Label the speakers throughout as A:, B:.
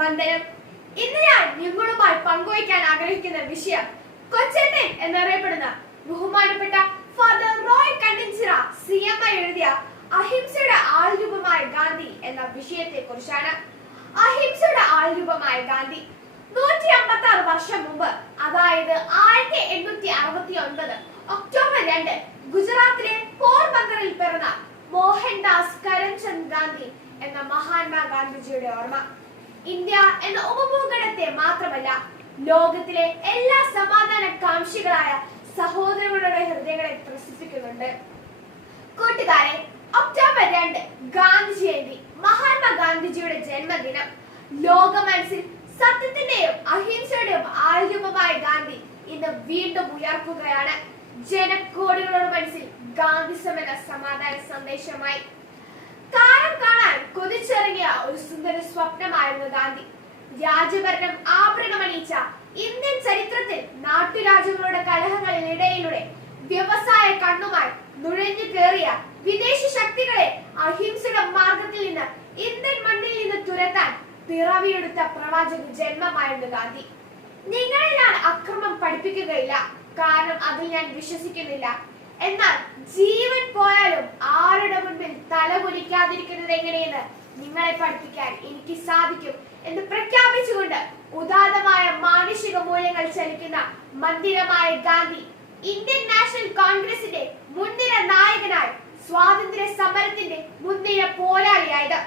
A: വന്ദനം ഇന്ന് ഞാൻ നിങ്ങളുമായി പങ്കുവയ്ക്കാൻ ആഗ്രഹിക്കുന്ന വിഷയം. കൊച്ചേട്ടൻ എന്നറിയപ്പെടുന്ന ബഹുമാനപ്പെട്ട father Roy Kandinchira C M I എഴുതിയ അഹിംസയുടെ ആൾരൂപമായ ഗാന്ധി എന്ന വിഷയത്തെ കുറിച്ചാണ് അഹിംസയുടെ ആൾരൂപമായ ഗാന്ധി നൂറ്റി അമ്പത്തി ആറ് വർഷം മുമ്പ് അതായത് ആയിരത്തി എണ്ണൂറ്റി അറുപത്തി ഒൻപത് ഒക്ടോബർ രണ്ട് ഗുജറാത്തിലെ പോർബന്ദറിൽ പിറന്ന മോഹൻദാസ് കരംചന്ദ് ഗാന്ധി എന്ന മഹാത്മാ ഗാന്ധിജിയുടെ ഓർമ്മ. ഇന്ത്യ എന്ന ഉപഭൂഖണ്ഡത്തെ മാത്രമല്ല ലോകത്തിലെ എല്ലാ സമാധാന കാംക്ഷികളായ സഹോദരങ്ങളുടെ ഹൃദയങ്ങളെ ത്രസിപ്പിക്കുന്നുണ്ട് കൂട്ടുകാരെ ഒക്ടോബർ രണ്ട് ഗാന്ധി ജയന്തി മഹാത്മാ ഗാന്ധിജിയുടെ ജന്മദിനം. ലോക മനസ്സിൽ സത്യത്തിന്റെയും അഹിംസയുടെയും ആൾരൂപമായ ഗാന്ധി ഇന്ന് വീണ്ടും ഉയർത്തുകയാണ്. ജനക്കോടികളുടെ മനസ്സിൽ ഗാന്ധിസം എന്ന സമാധാന സന്ദേശമായി. കാലം കാണാൻ കൊതിച്ചിറങ്ങിയ ഒരു രാജഭരണം ആഭരണമണിയിച്ച ഇന്ത്യൻ ചരിത്രത്തിൽ നാട്ടുരാജ്യങ്ങളുടെ കലഹങ്ങളിലിടയിലൂടെ വ്യവസായ കണ്ണുമായി നുഴഞ്ഞു കയറിയ വിദേശ ശക്തികളെ അഹിംസയുടെ മാർഗത്തിൽ നിന്ന് ഇന്ത്യൻ മണ്ണിൽ നിന്ന് തുരത്താൻ പിറവിയെടുത്ത പ്രവാചക ജന്മമായിരുന്നു ഗാന്ധി. നിങ്ങളിൽ ഞാൻ അക്രമം പഠിപ്പിക്കുകയില്ല. കാരണം അതിൽ ഞാൻ വിശ്വസിക്കുന്നില്ല. എന്നാൽ ജീവൻ പോയാലും ആരുടെ മുൻപിൽ തല കുലിക്കാതിരിക്കുന്നത് എങ്ങനെയെന്ന് നിങ്ങളെ പഠിപ്പിക്കാൻ എനിക്ക് സാധിക്കും. എന്ന് പ്രഖ്യാപിച്ചുകൊണ്ട് ഉദാത്തമായ മാനുഷിക മൂല്യങ്ങൾ ചലിക്കുന്ന മന്ദിരമായ ഗാന്ധി ഇന്ത്യൻ നാഷണൽ കോൺഗ്രസിന്റെ മുൻനിര നായകനായി സ്വാതന്ത്ര്യ സമരത്തിന്റെ മുൻനിര പോരാളിയായത്.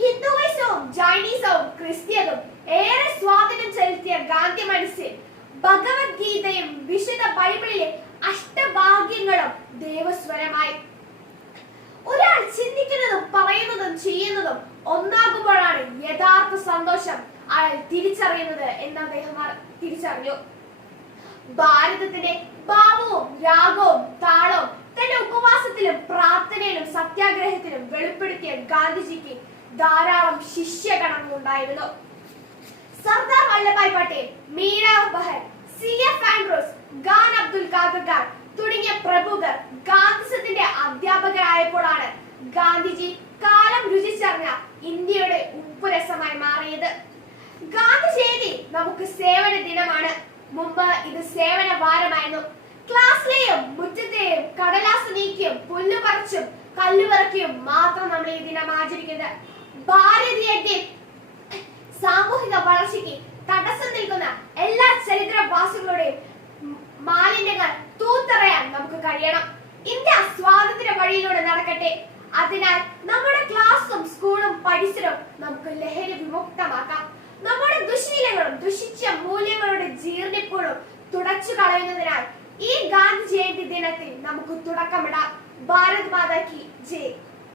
A: ഹിന്ദുവിസവും ജൈനീസവും ക്രിസ്ത്യനും ഏറെ സ്വാധീനം ചെലുത്തിയ ഗാന്ധി മനസ്സിൽ ഭഗവത്ഗീതയും വിശുദ്ധ ബൈബിളിലെ അഷ്ടഭാഗ്യങ്ങളും ദേവസ്വരമായി. ഒരാൾ ചിന്തിക്കുന്നതും പറയുന്നതും ചെയ്യുന്നതും ഒന്നാകുമ്പോഴാണ് യഥാർത്ഥ സന്തോഷം അയാൾ തിരിച്ചറിയുന്നത് എന്ന് അദ്ദേഹം തിരിച്ചറിഞ്ഞു. ഭാരതത്തിന്റെ ഭാവവും രാഗവും താളവും തന്റെ ഉപവാസത്തിലും പ്രാർത്ഥനയിലും സത്യാഗ്രഹത്തിലും വെളിപ്പെടുത്തിയ ഗാന്ധിജിക്ക് ധാരാളം ശിഷ്യഗണങ്ങൾ ഉണ്ടായിരുന്നു Sardar Vallabhbhai Patel Meera Behn C F Andrews Khan Abdul Khader Khan തുടങ്ങിയ പ്രമുഖർ മാറിയത്. ഗാന്ധി ജയന്തി നമുക്ക് സേവന ദിനമാണ്. മുമ്പ് ഇത് സേവന വാരമായിരുന്നു. ക്ലാസ്സിലെയും മുറ്റത്തെയും കടലാസ് നീക്കിയും പുല്ല് പറിച്ചും കല്ലുപറക്കിയും മാത്രം നമ്മൾ ഈ ദിനം ആചരിക്കുന്നത്. ഭാരതീയന്റെ സാമൂഹിക വളർച്ചയ്ക്ക് തടസ്സം നിൽക്കുന്ന എല്ലാ ചരിത്രവാസികളുടെയും മാലിന്യങ്ങൾ തൂത്തറയാൻ നമുക്ക് കഴിയണം. ഇന്ത്യ സ്വാതന്ത്ര്യ വഴിയിലൂടെ നടക്കട്ടെ. അതിനാൽ നമ്മുടെ ക്ലാസ്സും സ്കൂളും പരിസരവും നമുക്ക് കളയുന്നതിനാൽ ഈ ഗാന്ധി ജയന്തി ദിനത്തിൽ നമുക്ക് തുടക്കമിടാം. ഭാരത് മാതാ കി ജയ്.